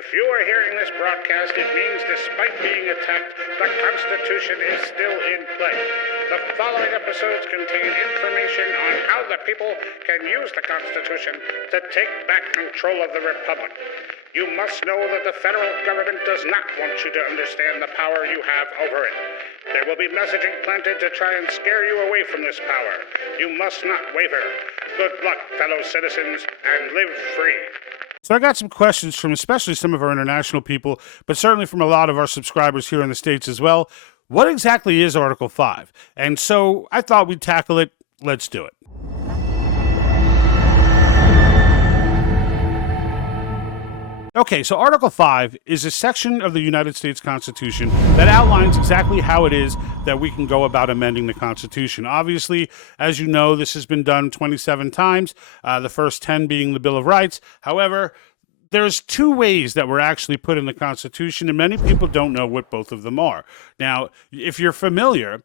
If you are hearing this broadcast, it means despite being attacked, the Constitution is still in play. The following episodes contain information on how the people can use the Constitution to take back control of the Republic. You must know that the federal government does not want you to understand the power you have over it. There will be messaging planted to try and scare you away from this power. You must not waver. Good luck, fellow citizens, and live free. So I got some questions from especially some of our international people, but certainly from a lot of our subscribers here in the States as well. What exactly is Article 5? And so I thought we'd tackle it. Let's do it. Okay, so Article 5 is a section of the United States Constitution that outlines exactly how it is that we can go about amending the Constitution. Obviously, as you know, this has been done 27 times, the first 10 being the Bill of Rights. However, there's two ways that were actually put in the Constitution, and many people don't know what both of them are. Now, if you're familiar,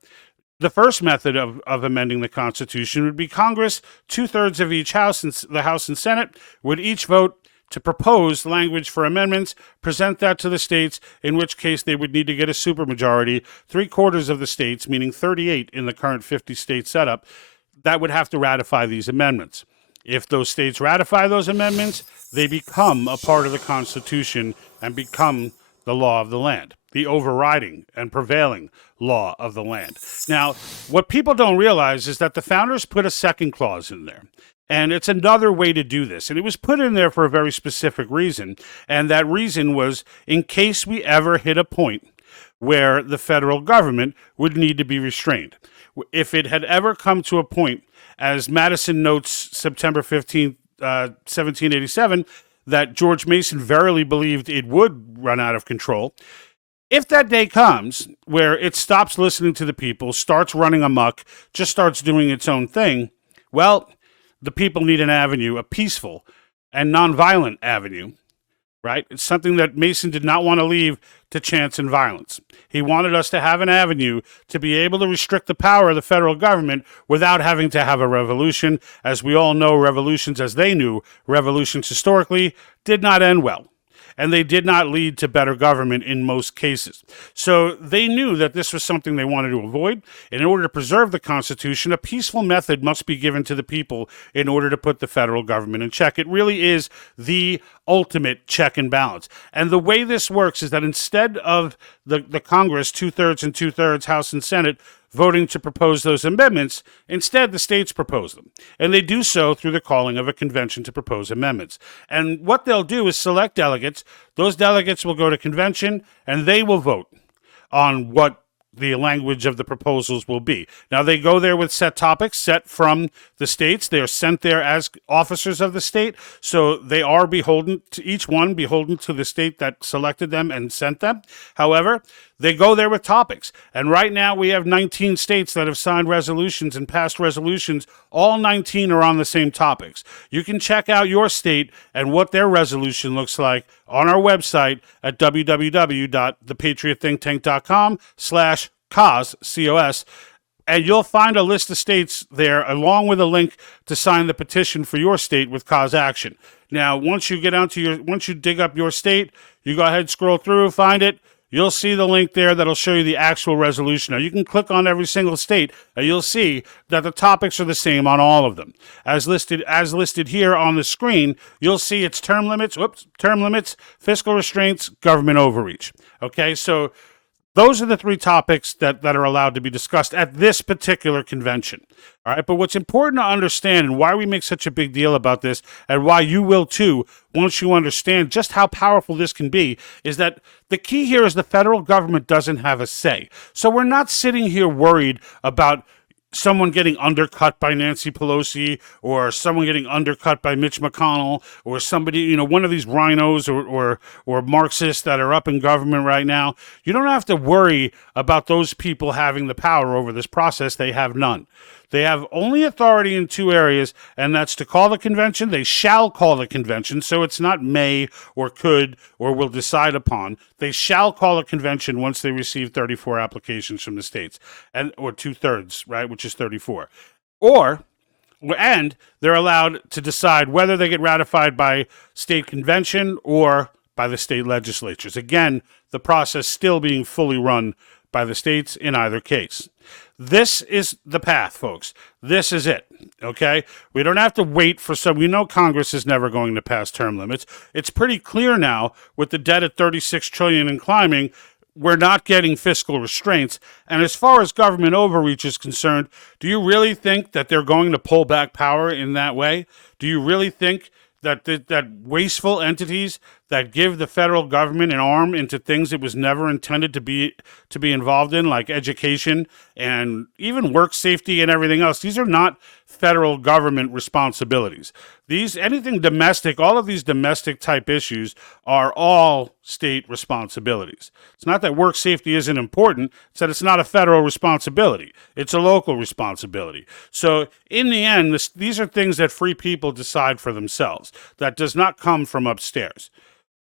the first method of amending the Constitution would be Congress, 2/3 of each house, and the House and Senate, would each vote to propose language for amendments, present that to the states, in which case they would need to get a supermajority, 3/4 of the states, meaning 38 in the current 50-state setup, that would have to ratify these amendments. If those states ratify those amendments, they become a part of the Constitution and become the law of the land, the overriding and prevailing law of the land. Now, what people don't realize is that the founders put a second clause in there. And it's another way to do this. And it was put in there for a very specific reason. And that reason was in case we ever hit a point where the federal government would need to be restrained. If it had ever come to a point, as Madison notes September 15th, 1787, that George Mason verily believed it would run out of control. If that day comes where it stops listening to the people, starts running amok, just starts doing its own thing, well, the people need an avenue, a peaceful and nonviolent avenue, right? It's something that Mason did not want to leave to chance and violence. He wanted us to have an avenue to be able to restrict the power of the federal government without having to have a revolution. As we all know, revolutions, as they knew, revolutions historically did not end well. And they did not lead to better government in most cases. So they knew that this was something they wanted to avoid. And in order to preserve the Constitution, a peaceful method must be given to the people in order to put the federal government in check. It really is the ultimate check and balance. And the way this works is that instead of the Congress, 2/3 and 2/3, House and Senate, voting to propose those amendments, instead the states propose them. And they do so through the calling of a convention to propose amendments. And what they'll do is select delegates. Those delegates will go to convention, and they will vote on what the language of the proposals will be. Now, they go there with set topics set from the states. They are sent there as officers of the state, so they are beholden to each one, beholden to the state that selected them and sent them. However, they go there with topics. And right now we have 19 states that have signed resolutions and passed resolutions. All 19 are on the same topics. You can check out your state and what their resolution looks like on our website at www.thepatriotthinktank.com/cause, C-O-S, and you'll find a list of states there along with a link to sign the petition for your state with cause action. Now, once you dig up your state, you go ahead, scroll through, find it. You'll see the link there that'll show you the actual resolution. Now, you can click on every single state, and you'll see that the topics are the same on all of them. As listed here on the screen, you'll see it's term limits, fiscal restraints, government overreach. Okay, so those are the three topics that are allowed to be discussed at this particular convention. All right, but what's important to understand and why we make such a big deal about this, and why you will too once you understand just how powerful this can be, is that the key here is the federal government doesn't have a say. So we're not sitting here worried about someone getting undercut by Nancy Pelosi, or someone getting undercut by Mitch McConnell, or somebody, one of these rhinos or Marxists that are up in government right now. You don't have to worry about those people having the power over this process. They have none. They have only authority in two areas, and that's to call the convention. They shall call the convention, so it's not may or could or will decide upon. They shall call a convention once they receive 34 applications from the states, or 2/3, right, which is 34. And they're allowed to decide whether they get ratified by state convention or by the state legislatures. Again, the process still being fully run by the states in either case. This is the path, folks. This is it, okay? We don't have to wait for some. We know Congress is never going to pass term limits. It's pretty clear now with the debt at $36 trillion and climbing, we're not getting fiscal restraints. And as far as government overreach is concerned, do you really think that they're going to pull back power in that way? Do you really think that wasteful entities that give the federal government an arm into things it was never intended to be involved in, like education and even work safety and everything else, these are not federal government responsibilities. Anything domestic, all of these domestic type issues are all state responsibilities. It's not that work safety isn't important, it's that it's not a federal responsibility. It's a local responsibility. So in the end, these are things that free people decide for themselves. That does not come from upstairs.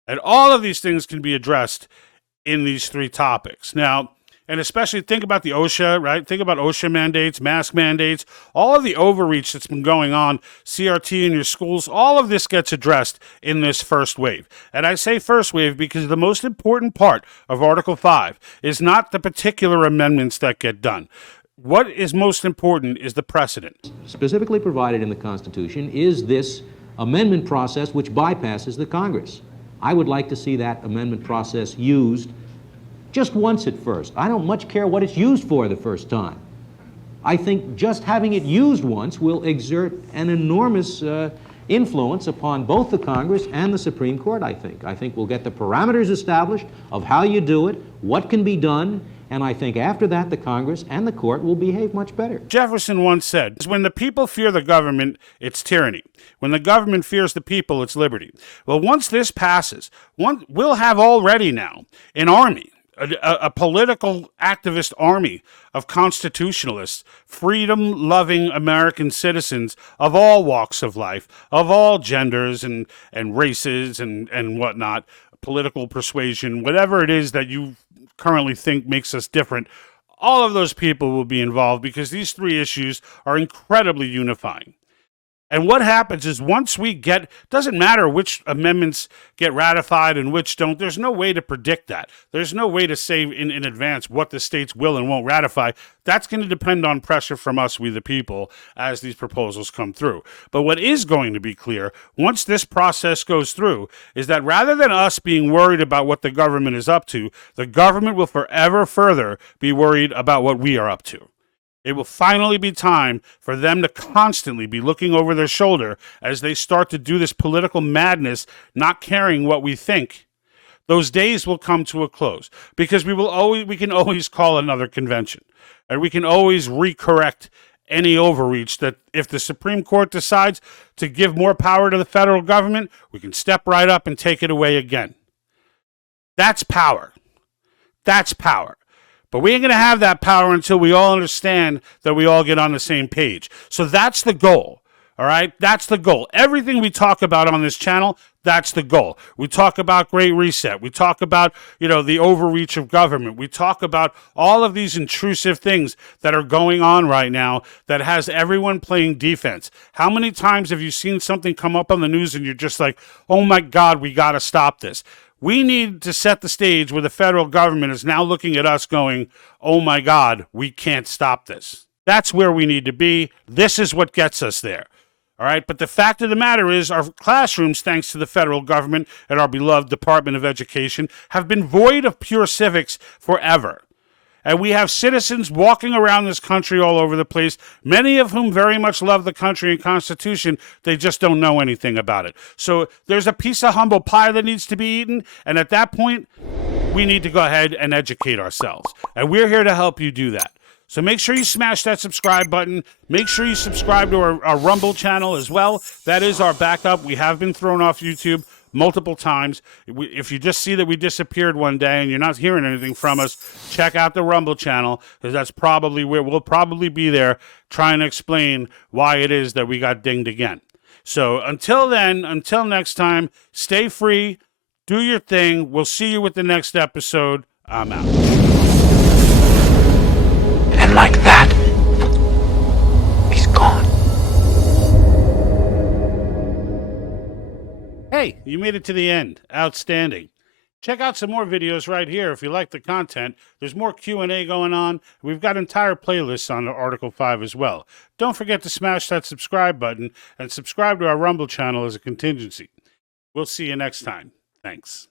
And all of these things can be addressed in these three topics. Now, and especially think about the OSHA, right? Think about OSHA mandates, mask mandates, all of the overreach that's been going on, CRT in your schools, all of this gets addressed in this first wave. And I say first wave because the most important part of Article 5 is not the particular amendments that get done. What is most important is the precedent. Specifically provided in the Constitution is this amendment process which bypasses the Congress. I would like to see that amendment process used just once at first. I don't much care what it's used for the first time. I think just having it used once will exert an enormous influence upon both the Congress and the Supreme Court, I think. I think we'll get the parameters established of how you do it, what can be done, and I think after that the Congress and the court will behave much better. Jefferson once said, when the people fear the government, it's tyranny. When the government fears the people, it's liberty. Well, once this passes, we'll have already now an army, a political activist army of constitutionalists, freedom-loving American citizens of all walks of life, of all genders and races and whatnot, political persuasion, whatever it is that you currently think makes us different, all of those people will be involved because these three issues are incredibly unifying. And what happens is once we get, doesn't matter which amendments get ratified and which don't, there's no way to predict that. There's no way to say in advance what the states will and won't ratify. That's going to depend on pressure from us, we the people, as these proposals come through. But what is going to be clear, once this process goes through, is that rather than us being worried about what the government is up to, the government will forever further be worried about what we are up to. It will finally be time for them to constantly be looking over their shoulder as they start to do this political madness, not caring what we think. Those days will come to a close because we can always call another convention, and we can always recorrect any overreach that if the Supreme Court decides to give more power to the federal government, we can step right up and take it away again. That's power. That's power. But we ain't going to have that power until we all understand that we all get on the same page. So that's the goal, all right? That's the goal. Everything we talk about on this channel, that's the goal. We talk about Great Reset. We talk about, the overreach of government. We talk about all of these intrusive things that are going on right now that has everyone playing defense. How many times have you seen something come up on the news and you're just like, oh my God, we got to stop this? We need to set the stage where the federal government is now looking at us going, oh my God, we can't stop this. That's where we need to be. This is what gets us there. All right. But the fact of the matter is our classrooms, thanks to the federal government and our beloved Department of Education, have been void of pure civics forever. And we have citizens walking around this country all over the place, many of whom very much love the country and Constitution. They just don't know anything about it. So there's a piece of humble pie that needs to be eaten. And at that point, we need to go ahead and educate ourselves. And we're here to help you do that. So make sure you smash that subscribe button. Make sure you subscribe to our Rumble channel as well. That is our backup. We have been thrown off YouTube multiple times. If you just see that we disappeared one day and you're not hearing anything from us, check out the Rumble channel, because that's probably where we'll probably be there trying to explain why it is that we got dinged again. So until then, until next time, stay free, do your thing. We'll see you with the next episode. I'm out. And like that, he's gone. Hey, Hey, you made it to the end. Outstanding. Check out some more videos right here if you like the content. There's more Q&A going on. We've got entire playlists on Article 5 as well. Don't forget to smash that subscribe button and subscribe to our Rumble channel as a contingency. We'll see you next time. Thanks.